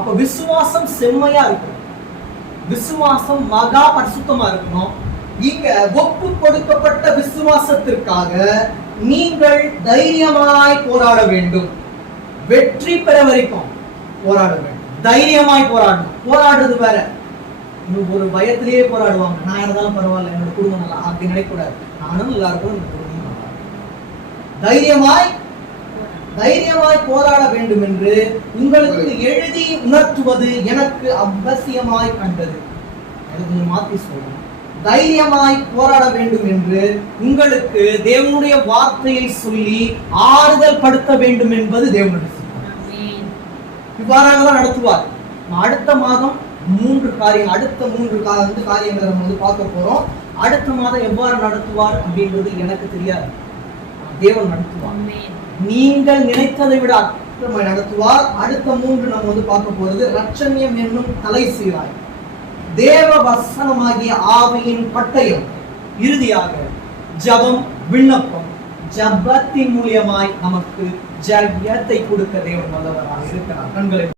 அப்ப விசுவாசம் செம்மையா இருக்கணும், விசுவாசம் மகா பரிசுத்தமா இருக்கணும். இங்க ஒப்பு கொடுக்கப்பட்ட விசுவாசத்திற்காக நீங்கள் தைரியமாய் போராட வேண்டும். வெற்றி பெற வரைக்கும் போராட வேண்டும். தைரியமாய் போராடணும். போராடுறது வேற, இன்னும் ஒரு பயத்திலேயே போராடுவாங்க. நான் இருந்தாலும் பரவாயில்ல, என்னோட குடும்பம் நல்லா, அப்படி நினைக்கூடாது. நானும் எல்லாருக்கும் தைரியமாய் போராட வேண்டும் என்று உங்களுக்கு எழுதி உணர்த்துவது எனக்கு அவசியமாய் கண்டது. மாத்தி சொல்றேன், தைரியமாய் போராட வேண்டும் என்று உங்களுக்கு தேவனுடைய வார்த்தையை சொல்லி ஆறுதல் படுத்த வேண்டும் என்பது தேவனுடைய இவ்வாறாக தான் நடத்துவார். அடுத்த மாதம் 3 காரியங்கள், அடுத்த 3 காரியங்களை நம்ம பார்க்க போறோம். அடுத்த மாதம் எவ்வாறு நடத்துவார் அப்படின்றது எனக்கு தெரியாது, தேவன் நடத்துவார். நீங்கள் நினைத்ததை விட அற்புதமாய் நடத்துவார். அடுத்த 3 நம்ம பார்க்க போறது இரட்சண்யம் என்னும் தலை சீராய், தேவ வசனமாகிய ஆவியின் பட்டயம், இறுதியாக ஜபம், விண்ணப்பம். ஜபத்தின் மூலியமாய் நமக்கு ஜெயத்தை கொடுக்க தேவன் வல்லவராக இருக்கிறார். கண்களை